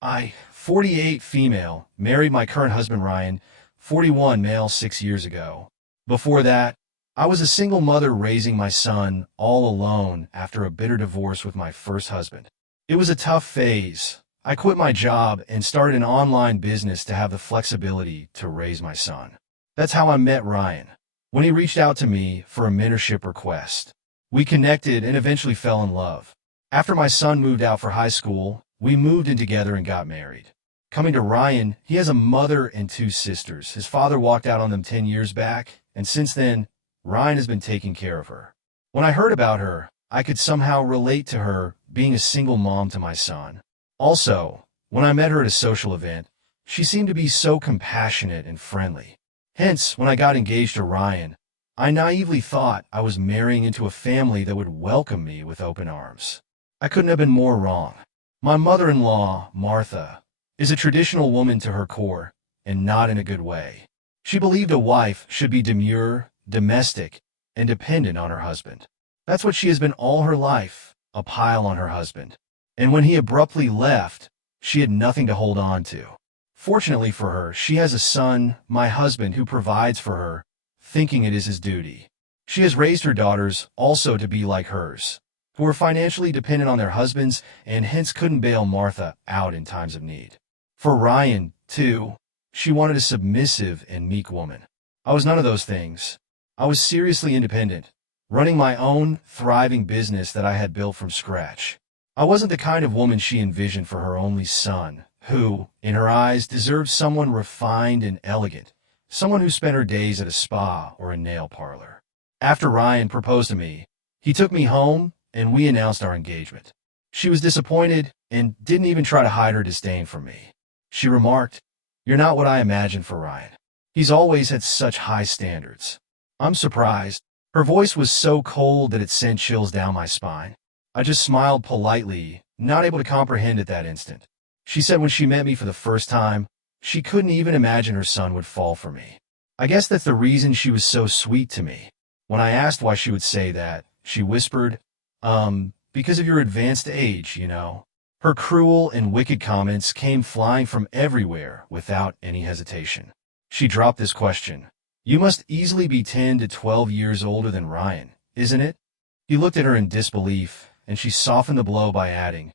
I, 48 female, married my current husband Ryan, 41 male 6 years ago. Before that, I was a single mother raising my son all alone after a bitter divorce with my first husband. It was a tough phase. I quit my job and started an online business to have the flexibility to raise my son. That's how I met Ryan. When he reached out to me for a mentorship request, we connected and eventually fell in love. After my son moved out for high school, we moved in together and got married. Coming to Ryan, he has a mother and two sisters. His father walked out on them 10 years back, and since then, Ryan has been taking care of her. When I heard about her, I could somehow relate to her being a single mom to my son. Also, when I met her at a social event, she seemed to be so compassionate and friendly. Hence, when I got engaged to Ryan, I naively thought I was marrying into a family that would welcome me with open arms. I couldn't have been more wrong. My mother-in-law, Martha, is a traditional woman to her core, and not in a good way. She believed a wife should be demure, domestic, and dependent on her husband. That's what she has been all her life, a pile on her husband. And when he abruptly left, she had nothing to hold on to. Fortunately for her, she has a son, my husband, who provides for her, thinking it is his duty. She has raised her daughters also to be like hers, who are financially dependent on their husbands and hence couldn't bail Martha out in times of need. For Ryan, too, she wanted a submissive and meek woman. I was none of those things. I was seriously independent, running my own thriving business that I had built from scratch. I wasn't the kind of woman she envisioned for her only son, who, in her eyes, deserved someone refined and elegant, someone who spent her days at a spa or a nail parlor. After Ryan proposed to me, he took me home and we announced our engagement. She was disappointed and didn't even try to hide her disdain from me. She remarked, "You're not what I imagined for Ryan. He's always had such high standards." I'm surprised. Her voice was so cold that it sent chills down my spine. I just smiled politely, not able to comprehend at that instant. She said when she met me for the first time, she couldn't even imagine her son would fall for me. I guess that's the reason she was so sweet to me. When I asked why she would say that, she whispered, because of your advanced age, you know." Her cruel and wicked comments came flying from everywhere without any hesitation. She dropped this question. "You must easily be 10 to 12 years older than Ryan, isn't it?" He looked at her in disbelief, and she softened the blow by adding,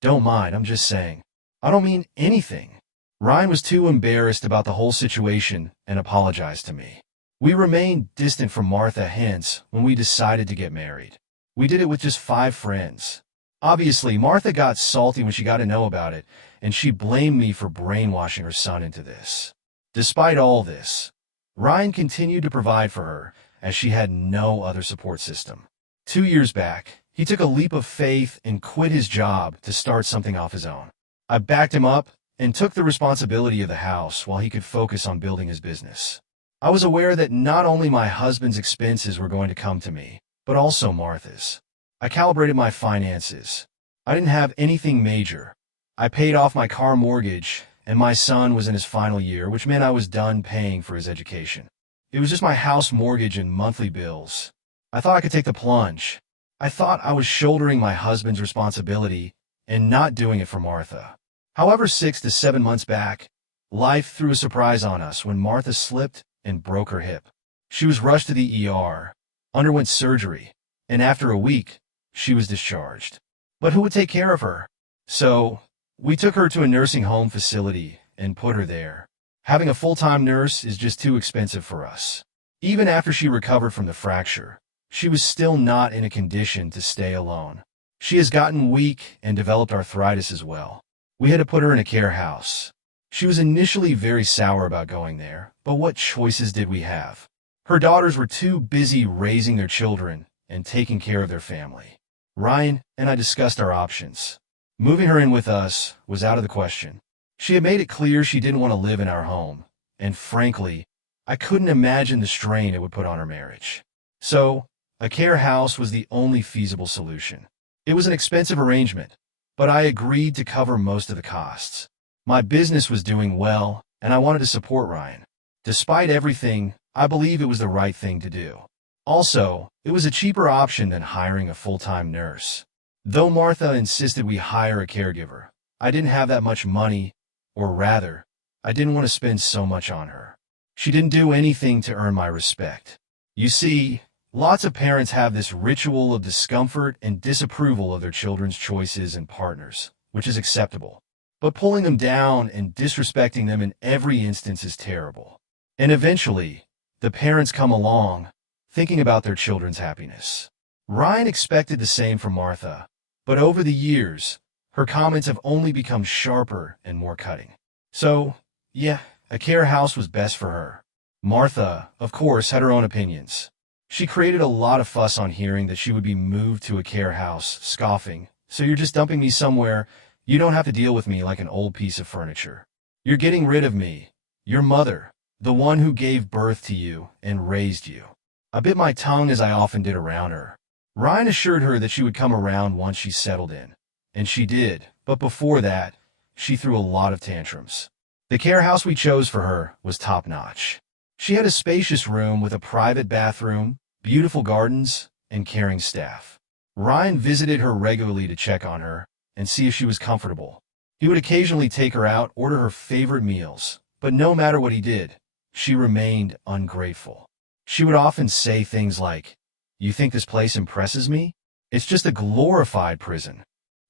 "Don't mind, I'm just saying. I don't mean anything." Ryan was too embarrassed about the whole situation and apologized to me. We remained distant from Martha, hence, when we decided to get married. We did it with just 5 friends. Obviously, Martha got salty when she got to know about it, and she blamed me for brainwashing her son into this. Despite all this, Ryan continued to provide for her, as she had no other support system. 2 years back, he took a leap of faith and quit his job to start something off his own. I backed him up and took the responsibility of the house while he could focus on building his business. I was aware that not only my husband's expenses were going to come to me, but also Martha's. I calibrated my finances. I didn't have anything major. I paid off my car mortgage, and my son was in his final year, which meant I was done paying for his education. It was just my house mortgage and monthly bills. I thought I could take the plunge. I thought I was shouldering my husband's responsibility and not doing it for Martha. However, 6 to 7 months back, life threw a surprise on us when Martha slipped and broke her hip. She was rushed to the ER, underwent surgery, and after a week, she was discharged. But who would take care of her? So, we took her to a nursing home facility and put her there. Having a full-time nurse is just too expensive for us. Even after she recovered from the fracture, she was still not in a condition to stay alone. She has gotten weak and developed arthritis as well. We had to put her in a care house. She was initially very sour about going there, but what choices did we have? Her daughters were too busy raising their children and taking care of their family. Ryan and I discussed our options. Moving her in with us was out of the question. She had made it clear she didn't want to live in our home, and frankly, I couldn't imagine the strain it would put on our marriage. So, a care house was the only feasible solution. It was an expensive arrangement, but I agreed to cover most of the costs. My business was doing well, and I wanted to support Ryan. Despite everything, I believe it was the right thing to do. Also, it was a cheaper option than hiring a full-time nurse. Though Martha insisted we hire a caregiver, I didn't have that much money, or rather, I didn't want to spend so much on her. She didn't do anything to earn my respect. You see, lots of parents have this ritual of discomfort and disapproval of their children's choices and partners, which is acceptable. But pulling them down and disrespecting them in every instance is terrible. And eventually, the parents come along, thinking about their children's happiness. Ryan expected the same from Martha, but over the years, her comments have only become sharper and more cutting. So, yeah, a care house was best for her. Martha, of course, had her own opinions. She created a lot of fuss on hearing that she would be moved to a care house, scoffing, "So you're just dumping me somewhere? You don't have to deal with me like an old piece of furniture. You're getting rid of me. Your mother, the one who gave birth to you and raised you." I bit my tongue as I often did around her. Ryan assured her that she would come around once she settled in. And she did, but before that, she threw a lot of tantrums. The care house we chose for her was top-notch. She had a spacious room with a private bathroom, beautiful gardens, and caring staff. Ryan visited her regularly to check on her and see if she was comfortable. He would occasionally take her out, order her favorite meals, but no matter what he did, she remained ungrateful. She would often say things like, "You think this place impresses me? It's just a glorified prison."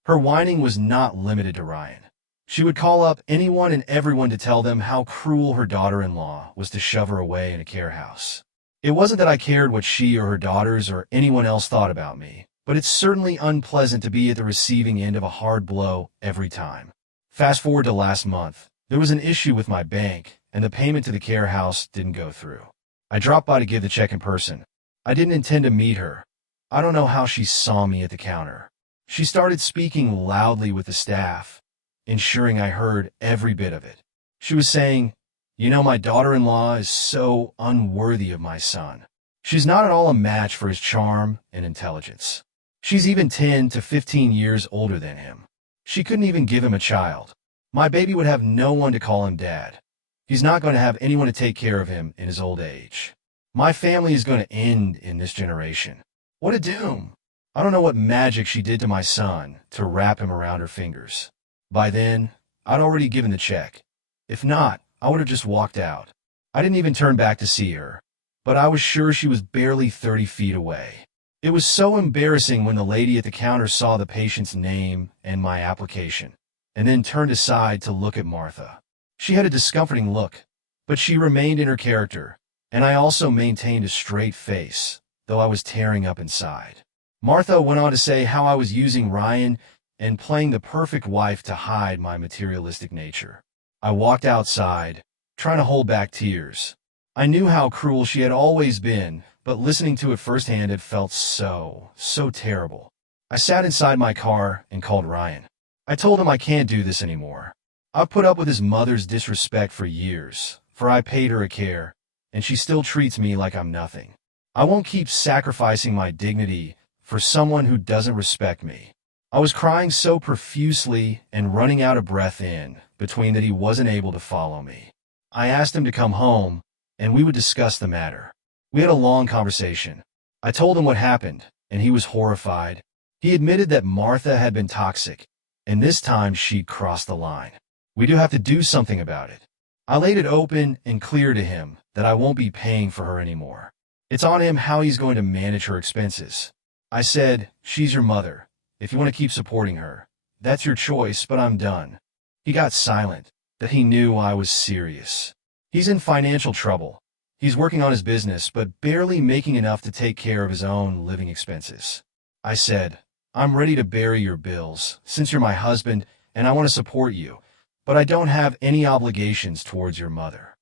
Her whining was not limited to Ryan. She would call up anyone and everyone to tell them how cruel her daughter-in-law was to shove her away in a care house. It wasn't that I cared what she or her daughters or anyone else thought about me, but it's certainly unpleasant to be at the receiving end of a hard blow every time. Fast forward to last month, there was an issue with my bank, and the payment to the care house didn't go through. I dropped by to give the check in person. I didn't intend to meet her. I don't know how she saw me at the counter. She started speaking loudly with the staff, ensuring I heard every bit of it. She was saying, "You know, my daughter-in-law is so unworthy of my son. She's not at all a match for his charm and intelligence. She's even 10 to 15 years older than him. She couldn't even give him a child. My baby would have no one to call him dad. He's not going to have anyone to take care of him in his old age. My family is going to end in this generation. What a doom." I don't know what magic she did to my son to wrap him around her fingers. By then, I'd already given the check. If not, I would have just walked out. I didn't even turn back to see her, but I was sure she was barely 30 feet away. It was so embarrassing when the lady at the counter saw the patient's name and my application, and then turned aside to look at Martha. She had a discomforting look, but she remained in her character, and I also maintained a straight face, though I was tearing up inside. Martha went on to say how I was using Ryan and playing the perfect wife to hide my materialistic nature. I walked outside, trying to hold back tears. I knew how cruel she had always been, but listening to it firsthand, it felt so terrible. I sat inside my car and called Ryan. I told him I can't do this anymore. I've put up with his mother's disrespect for years, for I paid her a care, and she still treats me like I'm nothing. I won't keep sacrificing my dignity for someone who doesn't respect me. I was crying so profusely and running out of breath in between that he wasn't able to follow me. I asked him to come home, and we would discuss the matter. We had a long conversation. I told him what happened, and he was horrified. He admitted that Martha had been toxic, and this time she'd crossed the line. We do have to do something about it. I laid it open and clear to him that I won't be paying for her anymore. It's on him how he's going to manage her expenses. I said, "She's your mother. If you want to keep supporting her, that's your choice, but I'm done." He got silent, that he knew I was serious. He's in financial trouble. He's working on his business, but barely making enough to take care of his own living expenses. I said, "I'm ready to bury your bills, since you're my husband, and I want to support you, but I don't have any obligations towards your mother."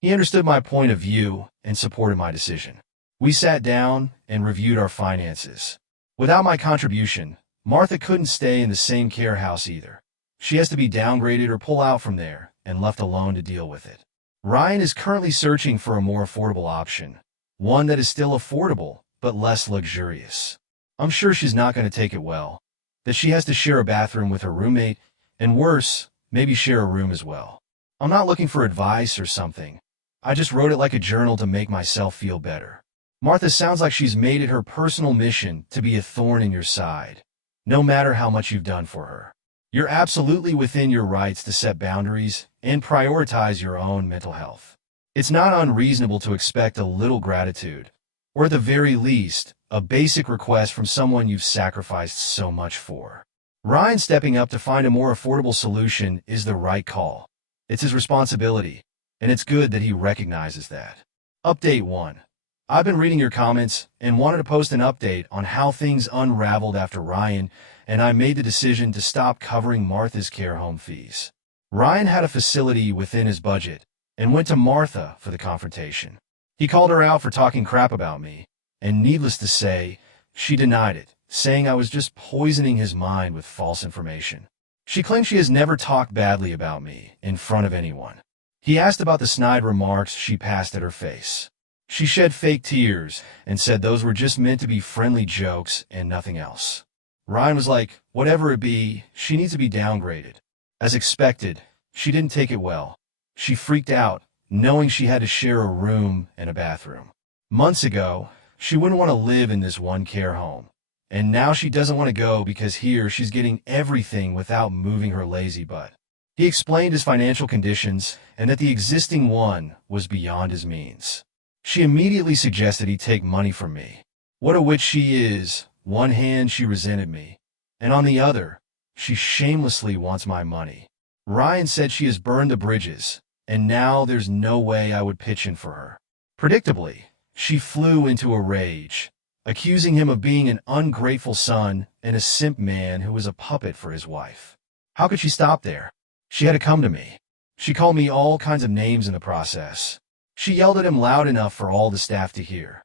He understood my point of view and supported my decision. We sat down and reviewed our finances. Without my contribution, Martha couldn't stay in the same care house either. She has to be downgraded or pull out from there and left alone to deal with it. Ryan is currently searching for a more affordable option, one that is still affordable but less luxurious. I'm sure she's not going to take it well, that she has to share a bathroom with her roommate, and worse, maybe share a room as well. I'm not looking for advice or something. I just wrote it like a journal to make myself feel better. Martha sounds like she's made it her personal mission to be a thorn in your side, no matter how much you've done for her. You're absolutely within your rights to set boundaries and prioritize your own mental health. It's not unreasonable to expect a little gratitude, or at the very least, a basic request from someone you've sacrificed so much for. Ryan stepping up to find a more affordable solution is the right call. It's his responsibility, and it's good that he recognizes that. Update 1. I've been reading your comments and wanted to post an update on how things unraveled after Ryan and I made the decision to stop covering Martha's care home fees. Ryan had a facility within his budget and went to Martha for the confrontation. He called her out for talking crap about me, and needless to say, she denied it, saying I was just poisoning his mind with false information. She claimed she has never talked badly about me in front of anyone. He asked about the snide remarks she passed at her face. She shed fake tears and said those were just meant to be friendly jokes and nothing else. Ryan was like, whatever it be, she needs to be downgraded. As expected, she didn't take it well. She freaked out, knowing she had to share a room and a bathroom. Months ago, she wouldn't want to live in this one care home. And now she doesn't want to go because here she's getting everything without moving her lazy butt. He explained his financial conditions and that the existing one was beyond his means. She immediately suggested he take money from me. What a witch she is. One hand she resented me, and on the other, she shamelessly wants my money. Ryan said she has burned the bridges, and now there's no way I would pitch in for her. Predictably, she flew into a rage, accusing him of being an ungrateful son and a simp man who was a puppet for his wife. How could she stop there? She had to come to me. She called me all kinds of names in the process. She yelled at him loud enough for all the staff to hear.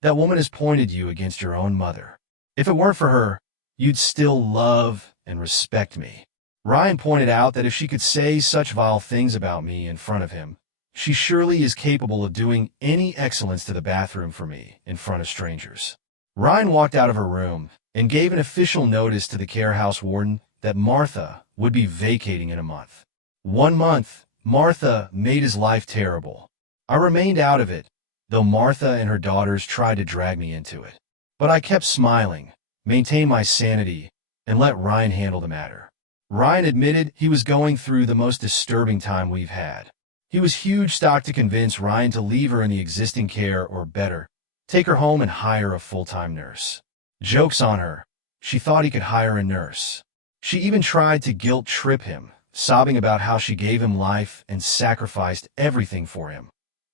That woman has pointed you against your own mother. If it weren't for her, you'd still love and respect me. Ryan pointed out that if she could say such vile things about me in front of him, she surely is capable of doing any excellence to the bathroom for me in front of strangers. Ryan walked out of her room and gave an official notice to the care house warden that Martha would be vacating in a month. 1 month, Martha made his life terrible. I remained out of it, though Martha and her daughters tried to drag me into it. But I kept smiling, maintained my sanity, and let Ryan handle the matter. Ryan admitted he was going through the most disturbing time we've had. He was huge stock to convince Ryan to leave her in the existing care or better, take her home and hire a full-time nurse. Joke's on her. She thought he could hire a nurse. She even tried to guilt-trip him, sobbing about how she gave him life and sacrificed everything for him,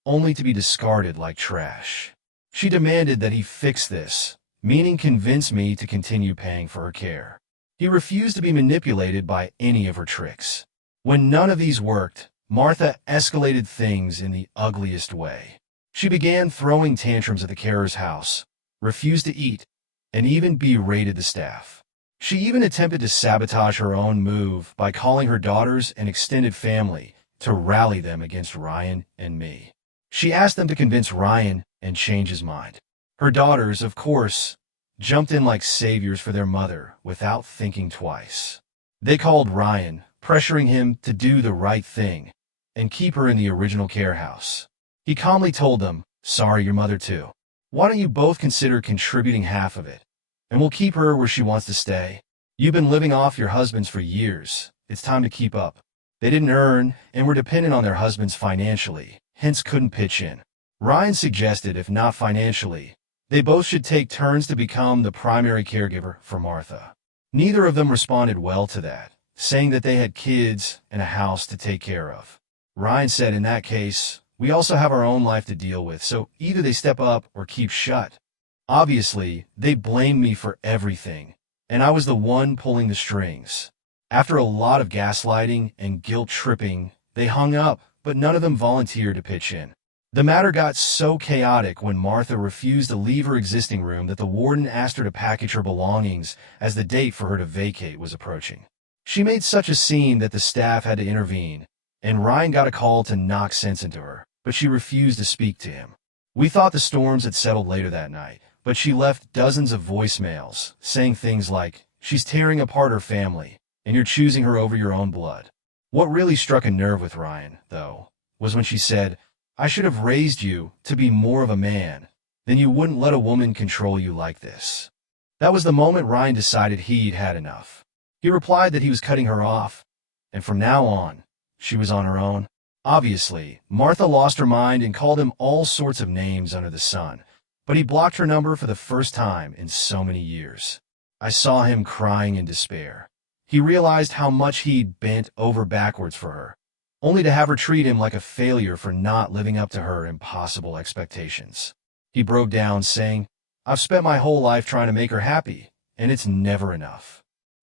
only to be discarded like trash. She demanded that he fix this, meaning convince me to continue paying for her care. He refused to be manipulated by any of her tricks. When none of these worked, Martha escalated things in the ugliest way. She began throwing tantrums at the carer's house, refused to eat, and even berated the staff. She even attempted to sabotage her own move by calling her daughters and extended family to rally them against Ryan and me. She asked them to convince Ryan and change his mind. Her daughters, of course, jumped in like saviors for their mother without thinking twice. They called Ryan, pressuring him to do the right thing and keep her in the original care house. He calmly told them, "Sorry, your mother too. Why don't you both consider contributing half of it, and we'll keep her where she wants to stay? You've been living off your husbands for years. It's time to keep up." They didn't earn and were dependent on their husbands financially, hence couldn't pitch in. Ryan suggested, if not financially, they both should take turns to become the primary caregiver for Martha. Neither of them responded well to that, saying that they had kids and a house to take care of. Ryan said, in that case, we also have our own life to deal with, so either they step up or keep shut. Obviously, they blamed me for everything, and I was the one pulling the strings. After a lot of gaslighting and guilt-tripping, they hung up, but none of them volunteered to pitch in. The matter got so chaotic when Martha refused to leave her existing room that the warden asked her to package her belongings as the date for her to vacate was approaching. She made such a scene that the staff had to intervene, and Ryan got a call to knock sense into her, but she refused to speak to him. We thought the storms had settled later that night, but she left dozens of voicemails, saying things like, "She's tearing apart her family, and you're choosing her over your own blood." What really struck a nerve with Ryan, though, was when she said, "I should have raised you to be more of a man, then you wouldn't let a woman control you like this." That was the moment Ryan decided he'd had enough. He replied that he was cutting her off, and from now on, she was on her own. Obviously, Martha lost her mind and called him all sorts of names under the sun, but he blocked her number for the first time in so many years. I saw him crying in despair. He realized how much he'd bent over backwards for her, only to have her treat him like a failure for not living up to her impossible expectations. He broke down, saying, "I've spent my whole life trying to make her happy, and it's never enough."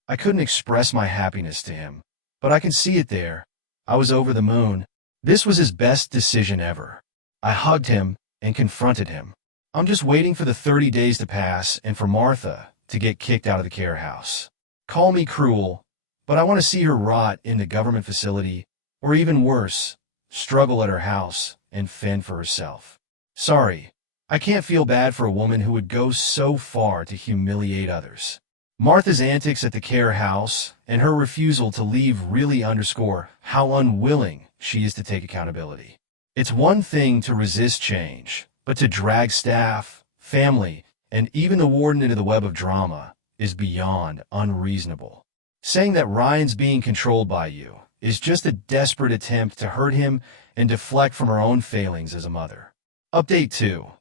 I couldn't express my happiness to him, but I can see it there. I was over the moon. This was his best decision ever. I hugged him and confronted him. I'm just waiting for the 30 days to pass and for Martha to get kicked out of the care house. Call me cruel, but I want to see her rot in the government facility, or even worse, struggle at her house and fend for herself. Sorry, I can't feel bad for a woman who would go so far to humiliate others. Martha's antics at the care house and her refusal to leave really underscore how unwilling she is to take accountability. It's one thing to resist change, but to drag staff, family, and even the warden into the web of drama is beyond unreasonable. Saying that Ryan's being controlled by you is just a desperate attempt to hurt him and deflect from her own failings as a mother. Update 2.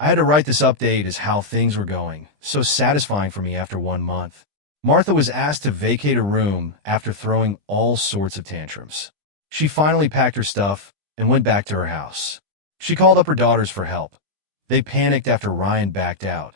I had to write this update as how things were going, so satisfying for me after 1 month. Martha was asked to vacate a room after throwing all sorts of tantrums. She finally packed her stuff and went back to her house. She called up her daughters for help. They panicked after Ryan backed out.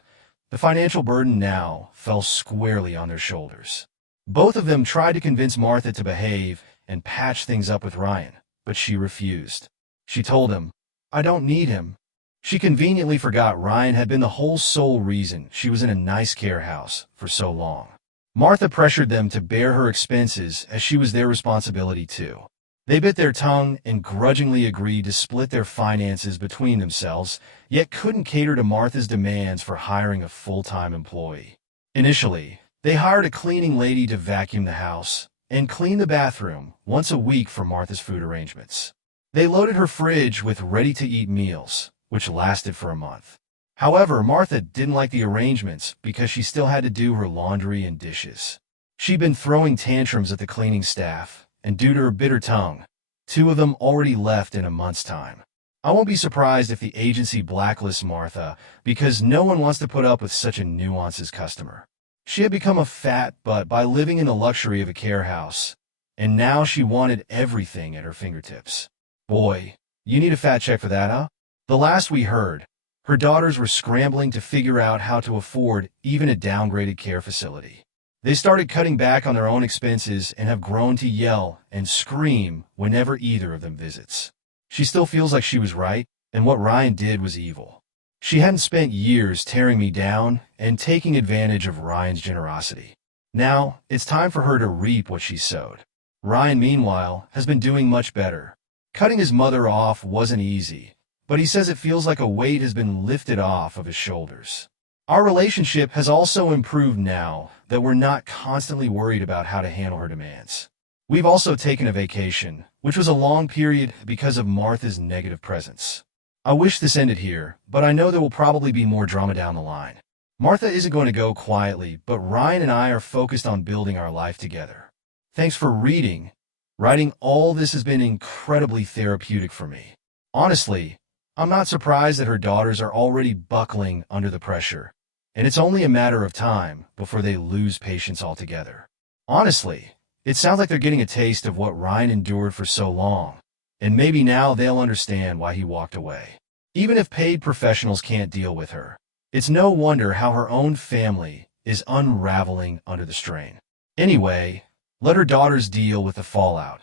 The financial burden now fell squarely on their shoulders. Both of them tried to convince Martha to behave and patch things up with Ryan, but she refused. She told him, "I don't need him." She conveniently forgot Ryan had been the whole sole reason she was in a nice care house for so long. Martha pressured them to bear her expenses as she was their responsibility too. They bit their tongue and grudgingly agreed to split their finances between themselves, yet couldn't cater to Martha's demands for hiring a full-time employee. Initially, they hired a cleaning lady to vacuum the house and clean the bathroom once a week for Martha's food arrangements. They loaded her fridge with ready-to-eat meals, which lasted for a month. However, Martha didn't like the arrangements because she still had to do her laundry and dishes. She'd been throwing tantrums at the cleaning staff, and due to her bitter tongue, 2 of them already left in a month's time. I won't be surprised if the agency blacklists Martha because no one wants to put up with such a nuanced customer. She had become a fat butt by living in the luxury of a care house, and now she wanted everything at her fingertips. Boy, you need a fat check for that, huh? The last we heard, her daughters were scrambling to figure out how to afford even a downgraded care facility. They started cutting back on their own expenses and have grown to yell and scream whenever either of them visits. She still feels like she was right, and what Ryan did was evil. She hadn't spent years tearing me down and taking advantage of Ryan's generosity. Now, it's time for her to reap what she sowed. Ryan, meanwhile, has been doing much better. Cutting his mother off wasn't easy, but he says it feels like a weight has been lifted off of his shoulders. Our relationship has also improved now that we're not constantly worried about how to handle her demands. We've also taken a vacation, which was a long period because of Martha's negative presence. I wish this ended here, but I know there will probably be more drama down the line. Martha isn't going to go quietly, but Ryan and I are focused on building our life together. Thanks for reading. Writing all this has been incredibly therapeutic for me. Honestly, I'm not surprised that her daughters are already buckling under the pressure, and it's only a matter of time before they lose patience altogether. Honestly, it sounds like they're getting a taste of what Ryan endured for so long, and maybe now they'll understand why he walked away. Even if paid professionals can't deal with her, it's no wonder how her own family is unraveling under the strain. Anyway, let her daughters deal with the fallout.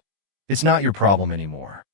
It's not your problem anymore.